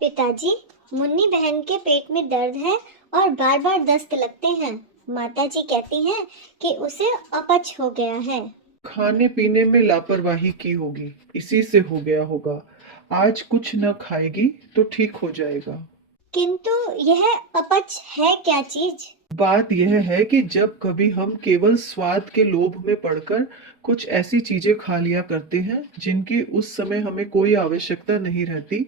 पिताजी, मुन्नी बहन के पेट में दर्द है और बार बार दस्त लगते हैं। माताजी कहती हैं कि उसे अपच हो गया है। खाने पीने में लापरवाही की होगी, इसी से हो गया होगा। आज कुछ न खाएगी तो ठीक हो जाएगा। किंतु यह अपच है क्या चीज? बात यह है कि जब कभी हम केवल स्वाद के लोभ में पड़कर कुछ ऐसी चीजें खा लिया करते हैं जिनकी उस समय हमें कोई आवश्यकता नहीं रहती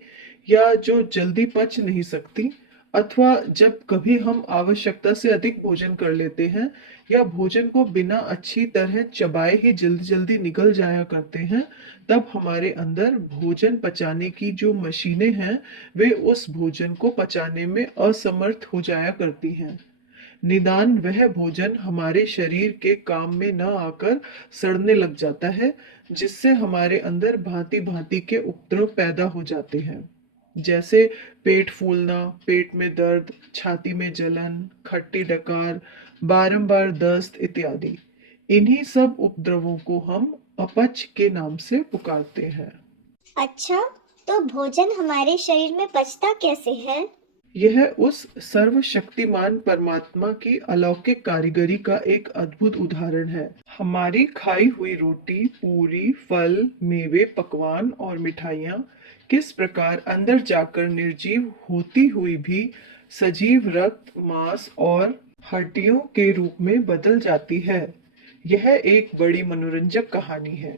या जो जल्दी पच नहीं सकती, अथवा जब कभी हम आवश्यकता से अधिक भोजन कर लेते हैं या भोजन को बिना अच्छी तरह चबाए ही जल्दी जल्दी निकल जाया करते हैं, तब हमारे अंदर भोजन पचाने की जो मशीनें हैं वे उस भोजन को पचाने में असमर्थ हो जाया करती हैं। निदान वह भोजन हमारे शरीर के काम में न आकर सड़ने लग जाता है, जिससे हमारे अंदर भांति भांति के उपद्रव पैदा हो जाते हैं, जैसे पेट फूलना, पेट में दर्द, छाती में जलन, खट्टी डकार, बारंबार दस्त इत्यादि। इन्हीं सब उपद्रवों को हम अपच के नाम से पुकारते हैं। अच्छा, तो भोजन हमारे शरीर में पचता कैसे है? यह उस सर्वशक्तिमान परमात्मा की अलौकिक कारीगरी का एक अद्भुत उदाहरण है। हमारी खाई हुई रोटी, पूरी, फल, मेवे, पकवान और मिठाइयाँ किस प्रकार अंदर जाकर निर्जीव होती हुई भी सजीव रक्त, मांस और हड्डियों के रूप में बदल जाती है, यह एक बड़ी मनोरंजक कहानी है।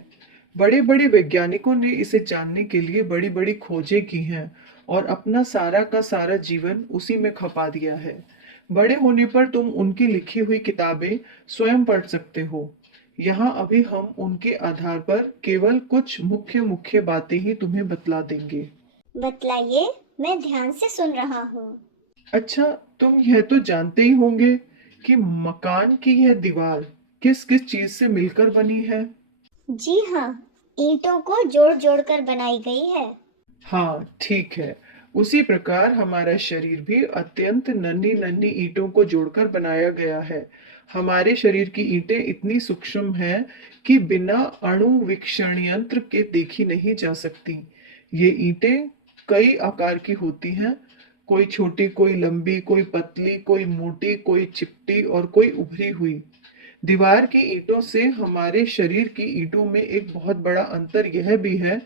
बड़े बड़े वैज्ञानिकों ने इसे जानने के लिए बड़ी बड़ी खोजें की हैं और अपना सारा का सारा जीवन उसी में खपा दिया है। बड़े होने पर तुम उनकी लिखी हुई किताबें स्वयं पढ़ सकते हो। यहाँ अभी हम उनके आधार पर केवल कुछ मुख्य मुख्य बातें ही तुम्हें बतला देंगे। बतलाइए, मैं ध्यान से सुन रहा हूँ। अच्छा, तुम यह तो जानते ही होंगे कि मकान की यह दीवार किस किस चीज से मिलकर बनी है। जी हाँ, ईंटों को जोड़ जोड़ कर बनाई गई है। हाँ, ठीक है। उसी प्रकार हमारा शरीर भी अत्यंत नन्ही नन्ही ईंटों को जोड़कर बनाया गया है। हमारे शरीर की ईंटें इतनी सूक्ष्म हैं कि बिना अणुवीक्षण यंत्र के देखी नहीं जा सकती। ये ईंटें कई आकार की होती हैं, कोई छोटी, कोई लंबी, कोई पतली, कोई मोटी, कोई चिपटी और कोई उभरी हुई। दीवार की ईंटों से हमारे शरीर की ईंटों में एक बहुत बड़ा अंतर यह भी है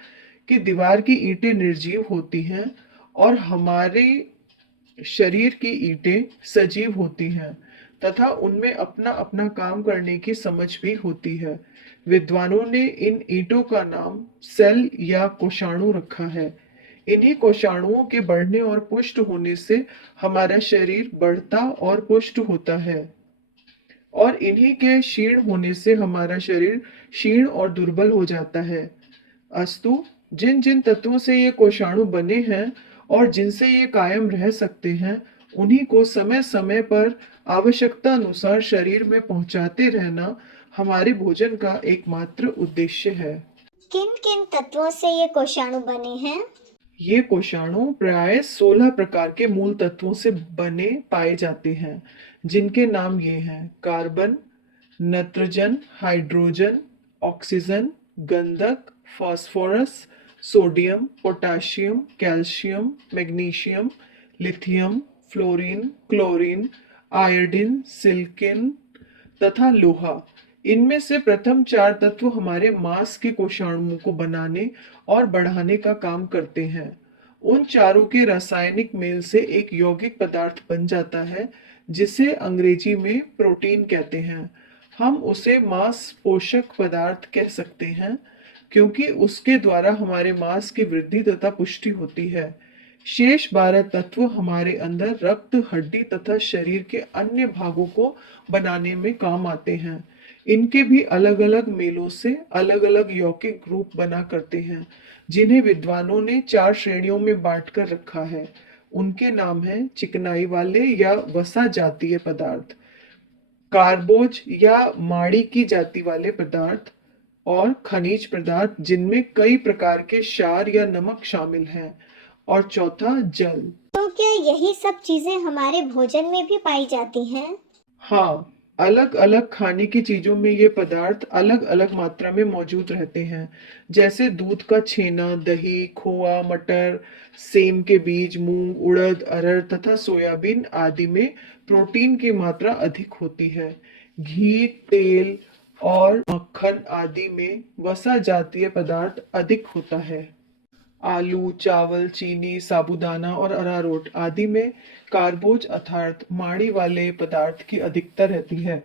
कि दीवार की ईंटें निर्जीव होती हैं और हमारे शरीर की ईंटें सजीव होती हैं तथा उनमें अपना अपना काम करने की समझ भी होती है। विद्वानों ने इन ईंटों का नाम सेल या कोषाणु रखा है। इन्हीं कोषाणुओं के बढ़ने और पुष्ट होने से हमारा शरीर बढ़ता और पुष्ट होता है और इन्हीं के क्षीण होने से हमारा शरीर क्षीण और दुर्बल हो जाता है। अस्तु, जिन जिन तत्वों से ये कोषाणु बने हैं और जिनसे ये कायम रह सकते हैं, उन्हीं को समय समय पर आवश्यकता अनुसार शरीर में पहुंचाते रहना हमारे भोजन का एकमात्र उद्देश्य है। किन किन तत्वों से ये कोषाणु बने हैं? ये कोषाणु प्राय 16 प्रकार के मूल तत्वों से बने पाए जाते हैं, जिनके नाम ये हैं: कार्बन, नाइट्रोजन, हाइड्रोजन, ऑक्सीजन, गंधक, phosphorus, sodium, potassium, calcium, magnesium, lithium, fluorine, chlorine, iodine, silicon तथा लोहा। इनमें से प्रथम चार तत्व हमारे मांस के कोषाणुओं को बनाने और बढ़ाने का काम करते हैं। उन चारों के रासायनिक मेल से एक यौगिक पदार्थ बन जाता है, जिसे अंग्रेजी में प्रोटीन कहते हैं। हम उसे मांस पोषक पदार्थ कह सकते हैं, क्योंकि उसके द्वारा हमारे मांस की वृद्धि तथा पुष्टि होती है। शेष 12 तत्व हमारे अंदर रक्त, हड्डी तथा शरीर के अन्य भागों को बनाने में काम आते हैं। इनके भी अलग अलग मेलों से अलग अलग यौगिक ग्रुप बना करते हैं, जिन्हें विद्वानों ने 4 श्रेणियों में बांट कर रखा है। उनके नाम हैं चिकनाई वाले या वसा जातीय पदार्थ, कार्बोज या माड़ी की जाति वाले पदार्थ और खनिज पदार्थ जिनमें कई प्रकार के क्षार या नमक शामिल हैं, और चौथा जल। तो क्या यही सब चीजें हमारे भोजन में भी पाई जाती हैं? हाँ, अलग अलग खाने की चीजों में ये पदार्थ अलग अलग मात्रा में मौजूद रहते हैं। जैसे दूध का छेना, दही, खोआ, मटर, सेम के बीज, मूंग, उड़द, अरहर तथा सोयाबीन आदि में प्रोटीन की मात्रा अधिक होती है। घी, तेल और मक्खन आदि में वसा जातीय पदार्थ अधिक होता है। आलू, चावल, चीनी, साबूदाना और अरारोट आदि में कार्बोज अर्थात माड़ी वाले पदार्थ की अधिकता रहती है।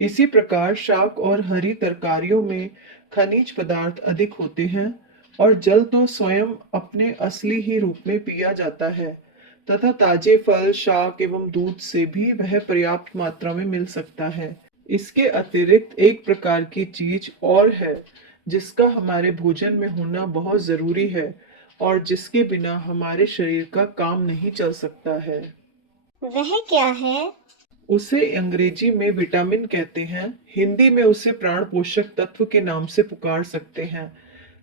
इसी प्रकार शाक और हरी तरकारियों में खनिज पदार्थ अधिक होते हैं और जल तो स्वयं अपने असली ही रूप में पिया जाता है तथा ताजे फल, शाक एवं दूध से भी वह पर्याप्त मात्रा में मिल सकता है। इसके अतिरिक्त एक प्रकार की चीज और है जिसका हमारे भोजन में होना बहुत जरूरी है और जिसके बिना हमारे शरीर का काम नहीं चल सकता है। वह क्या है? उसे अंग्रेजी में विटामिन कहते हैं। हिंदी में उसे प्राण पोषक तत्व के नाम से पुकार सकते हैं।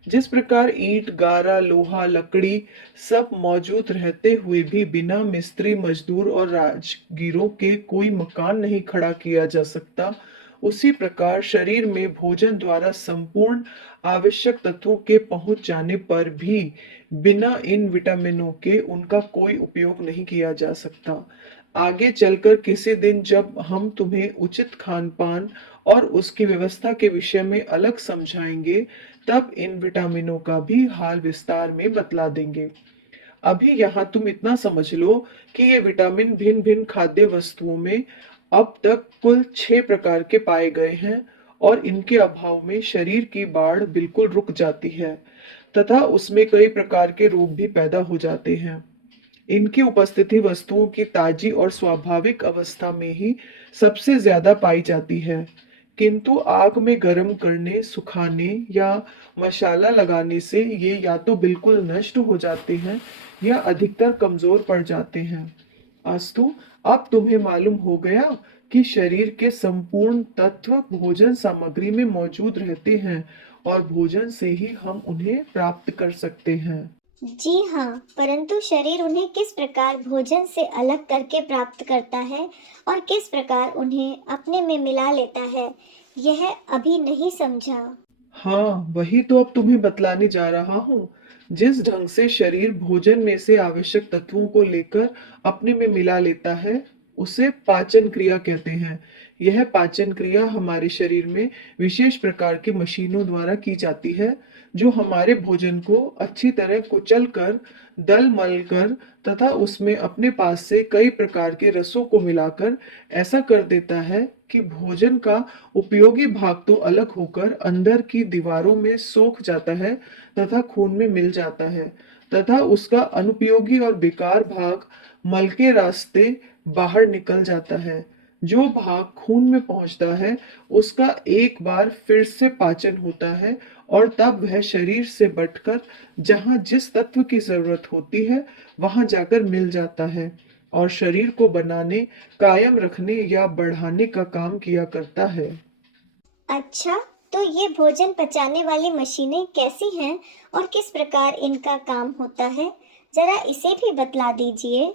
जिस प्रकार ईंट, गारा, लोहा, लकड़ी सब मौजूद रहते हुए भी बिना मिस्त्री, मजदूर और राजगीरों के कोई मकान नहीं खड़ा किया जा सकता, उसी प्रकार शरीर में भोजन द्वारा संपूर्ण आवश्यक तत्वों के पहुंच जाने पर भी बिना इन विटामिनों के उनका कोई उपयोग नहीं किया जा सकता। आगे चलकर किसी दिन जब हम तुम्हें उचित खान पान और उसकी व्यवस्था के विषय में अलग समझाएंगे, तब इन विटामिनों का भी हाल विस्तार में बतला देंगे। अभी यहाँ तुम इतना समझ लो कि ये विटामिन भिन्न भिन्न खाद्य वस्तुओं में अब तक कुल 6 प्रकार के पाए गए हैं और इनके अभाव में शरीर की बाढ़ बिल्कुल रुक जाती है तथा उसमें कई प्रकार के रोग भी पैदा हो जाते हैं। इनकी उपस्थिति वस्तुओं की ताजी और स्वाभाविक अवस्था में ही सबसे ज्यादा पाई जाती है, किंतु आग में गर्म करने, सुखाने या मसाला लगाने से ये या तो बिल्कुल नष्ट हो जाते हैं या अधिकतर कमजोर पड़ जाते हैं। अस्तु, अब तुम्हें मालूम हो गया कि शरीर के संपूर्ण तत्व भोजन सामग्री में मौजूद रहते हैं और भोजन से ही हम उन्हें प्राप्त कर सकते हैं। जी हाँ, परंतु शरीर उन्हें किस प्रकार भोजन से अलग करके प्राप्त करता है और किस प्रकार उन्हें अपने में मिला लेता है, यह अभी नहीं समझा। हाँ, वही तो अब तुम्हें बतलाने जा रहा हूँ। जिस ढंग से शरीर भोजन में से आवश्यक तत्वों को लेकर अपने में मिला लेता है, उसे पाचन क्रिया कहते हैं। यह पाचन क्रिया हमारे शरीर में विशेष प्रकार की मशीनों द्वारा की जाती है, जो हमारे भोजन को अच्छी तरह कुचल कर, दल मल कर तथा उसमें अपने पास से कई प्रकार के रसों को मिलाकर ऐसा कर देता है कि भोजन का उपयोगी भाग तो अलग होकर अंदर की दीवारों में सोख जाता है तथा खून में मिल जाता है तथा उसका अनुपयोगी और बेकार भाग मल के रास्ते बाहर निकल जाता है। जो भाग खून में पहुंचता है उसका एक बार फिर से पाचन होता है और तब वह शरीर से बटकर जहां जिस तत्व की जरूरत होती है वहां जाकर मिल जाता है और शरीर को बनाने, कायम रखने या बढ़ाने का काम किया करता है। अच्छा, तो ये भोजन पचाने वाली मशीनें कैसी हैं और किस प्रकार इनका काम होता है? जरा इसे भी बतला दीजिए।